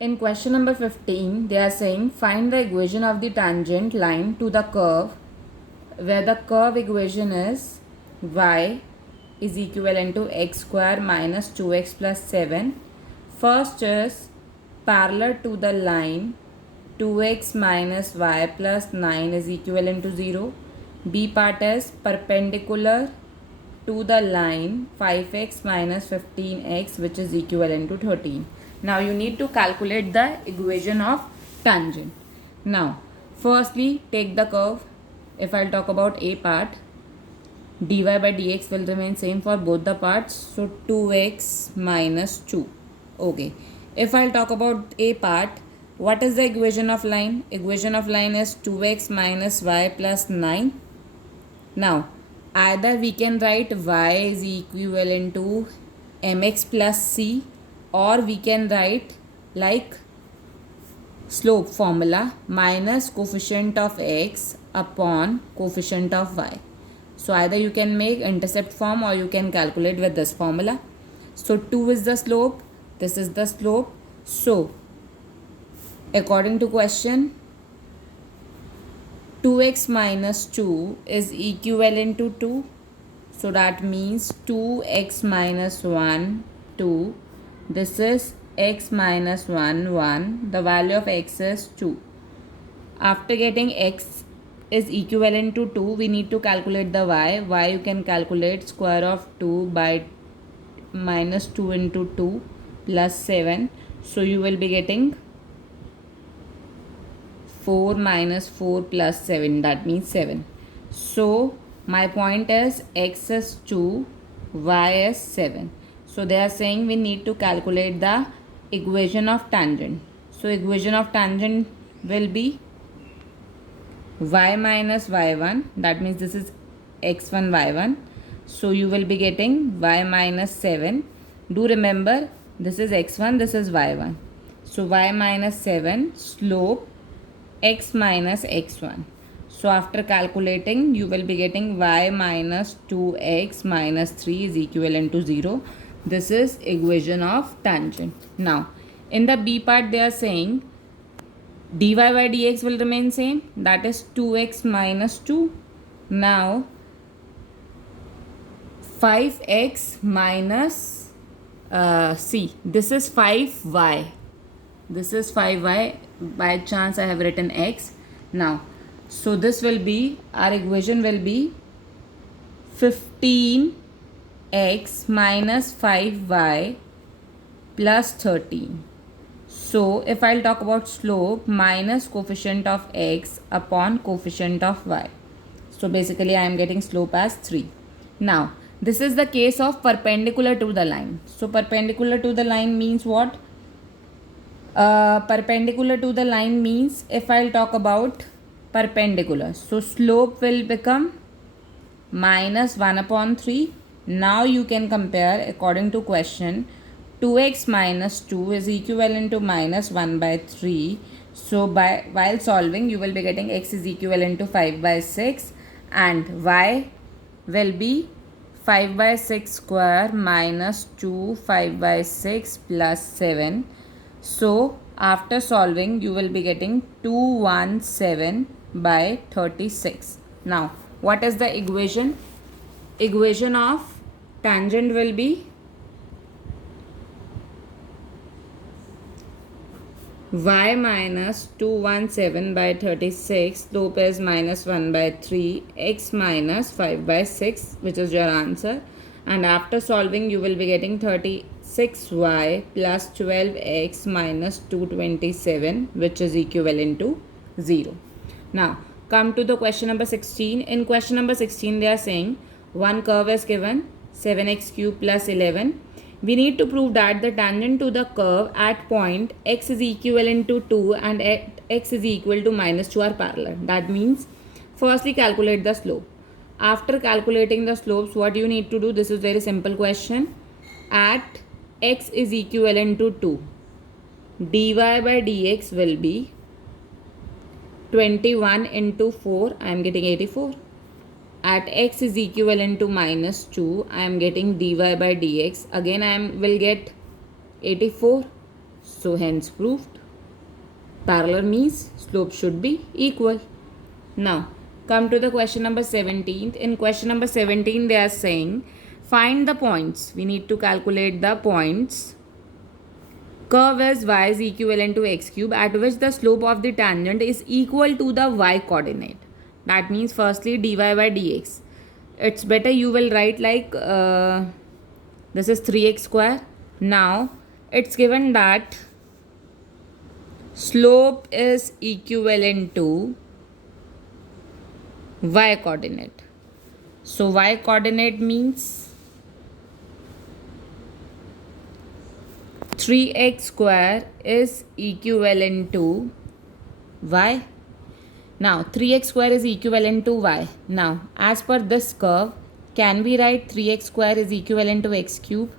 In question number 15, they are saying find the equation of the tangent line to the curve, where the curve equation is y is equivalent to x square minus 2x plus 7. First is parallel to the line 2x minus y plus 9 is equivalent to 0. B part is perpendicular to the line 5x minus 15x, which is equivalent to 13. Now you need to calculate the equation of tangent. Now firstly take the curve. If I'll talk about a part, dy by dx will remain same for both the parts, so 2x minus 2. Okay, if I'll talk about a part, what is the equation of line? Equation of line is 2x minus y plus 9. Now either we can write y is equivalent to mx plus c, or we can write like slope formula minus coefficient of x upon coefficient of y. So either you can make intercept form or you can calculate with this formula. So 2 is the slope, this is the slope. So according to question, 2x minus 2 is equivalent to 2. So that means 2x minus 1, 2. This is x minus 1, 1. The value of x is 2. After getting x is equivalent to 2, we need to calculate the y. Y you can calculate square of 2 by minus 2 into 2 plus 7. So you will be getting 4 minus 4 plus 7, that means 7. So my point is x is 2, y is 7. So they are saying we need to calculate the equation of tangent. So equation of tangent will be y minus y1, that means this is x1 y1. So you will be getting y minus 7. Do remember, this is x1, this is y1. So y minus 7, slope x minus x1. So after calculating, you will be getting y minus 2x minus 3 is equivalent to 0. This is equation of tangent. Now in the B part they are saying dy by dx will remain same, that is 2x minus 2. Now 5x minus c, this is 5y, this is 5y, by chance I have written x. Now so this will be, our equation will be 15x minus 5y plus 13. So if I'll talk about slope, minus coefficient of x upon coefficient of y. So basically I am getting slope as 3. Now this is the case of perpendicular to the line. So perpendicular to the line means what? Perpendicular to the line means, if I'll talk about perpendicular, so slope will become minus 1 upon 3. Now you can compare according to question, 2x minus 2 is equivalent to minus 1 by 3. So while solving, you will be getting x is equivalent to 5 by 6 and y will be 5 by 6 square minus 2 5 by 6 plus 7. So after solving, you will be getting 217 by 36. Now what is the equation? Equation of tangent will be y minus 217 by 36, slope is minus 1 by 3, x minus 5 by 6, which is your answer. And after solving, you will be getting 36y plus 12x minus 227, which is equivalent to 0. Now come to the question number 16. In question number 16, they are saying one curve is given, 7x cube plus 11. We need to prove that the tangent to the curve at point x is equivalent to 2 and at x is equal to minus 2 are parallel. That means firstly calculate the slope. After calculating the slopes, what you need to do, this is very simple question. At x is equivalent to 2, dy by dx will be 21 into 4, I am getting 84. At x is equivalent to minus 2, I am getting dy by dx. Again I will get 84. So hence proved. Parallel means slope should be equal. Now come to the question number 17. In question number 17 they are saying find the points. We need to calculate the points. Curve is y is equivalent to x cube at which the slope of the tangent is equal to the y coordinate. That means firstly dy by dx. It's better you will write like this is 3x square. Now it's given that slope is equivalent to y coordinate. So y coordinate means 3x square is equivalent to y. Now 3x square is equivalent to y. Now as per this curve, can we write 3x square is equivalent to x cube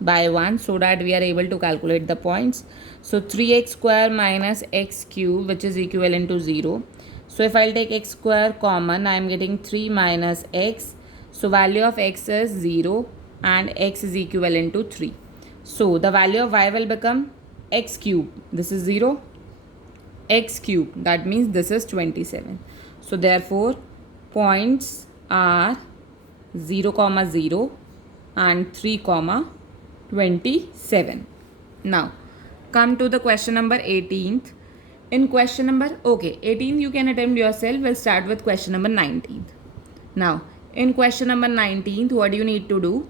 by 1 so that we are able to calculate the points. So 3x square minus x cube which is equivalent to 0. So if I'll take x square common, I am getting 3 minus x. So value of x is 0 and x is equivalent to 3. So the value of y will become x cube. This is 0. X cube. That means this is 27. So therefore points are 0, 0 and 3, 27. Now come to the question number 18th. In question number 18th you can attempt yourself. We'll start with question number 19th. Now in question number 19th, what do you need to do?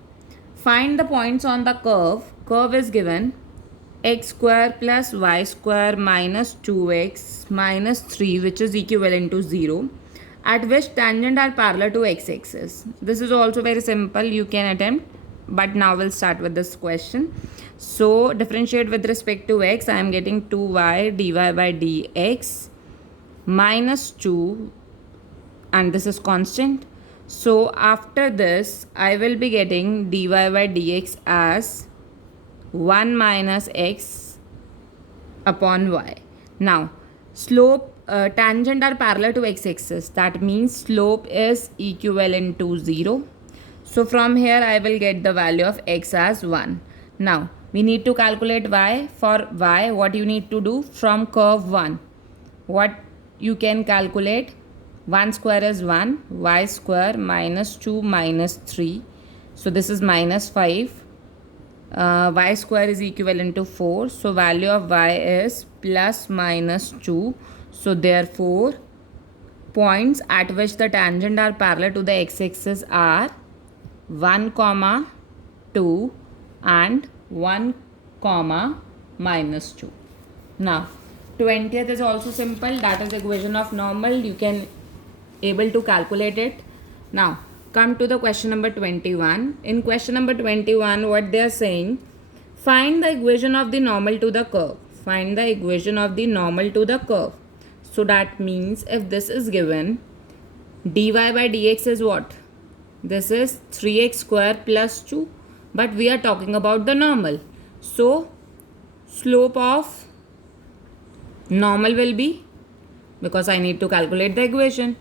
Find the points on the curve. Curve is given x square plus y square minus 2x minus 3 which is equivalent to 0 at which tangent are parallel to x-axis. This is also very simple. You can attempt. But now we'll start with this question. So differentiate with respect to x. I am getting 2y dy by dx minus 2 and this is constant. So after this I will be getting dy by dx as 1 minus x upon y. Now slope tangent are parallel to x-axis. That means slope is equivalent to 0. So from here I will get the value of x as 1. Now we need to calculate y. For y, what you need to do? From curve 1, what you can calculate? 1 square is 1, y square minus 2 minus 3. So this is minus 5. Y square is equivalent to 4. So value of y is plus minus 2. So therefore points at which the tangent are parallel to the x-axis are 1, 2 and 1, minus 2. Now 20th is also simple. That is equation of normal. You can able to calculate it. Now come to the question number 21. In question number 21 what they are saying, find the equation of the normal to the curve. Find the equation of the normal to the curve. So that means if this is given, dy by dx is what? This is 3x square plus 2. But we are talking about the normal. So slope of normal will be, because I need to calculate the equation,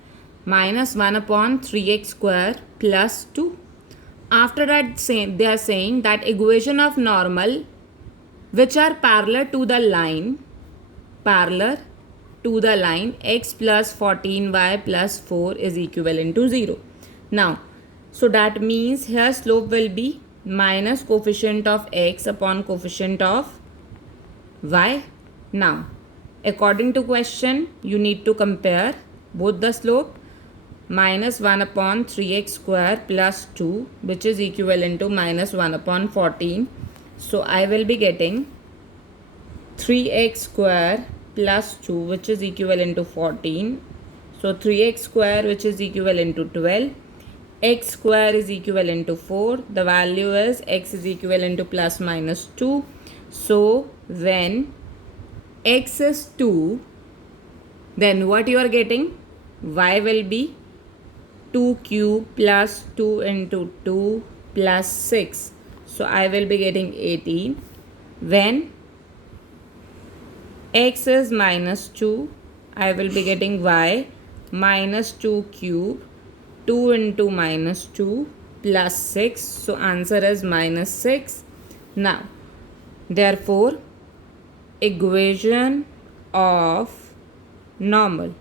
minus 1 upon 3x square plus 2. After that they are saying that equation of normal which are parallel to the line x plus 14y plus 4 is equivalent to 0. Now so that means here slope will be minus coefficient of x upon coefficient of y. Now according to question you need to compare both the slope. Minus 1 upon 3x square plus 2 which is equivalent to minus 1 upon 14. So I will be getting 3x square plus 2 which is equivalent to 14. So 3x square which is equivalent to 12. X square is equivalent to 4. The value is x is equivalent to plus minus 2. So when x is 2, then what you are getting? Y will be 2 cube plus 2 into 2 plus 6. So I will be getting 18. When x is minus 2, I will be getting y minus 2 cube 2 into minus 2 plus 6. So answer is minus 6. Now therefore equation of normal.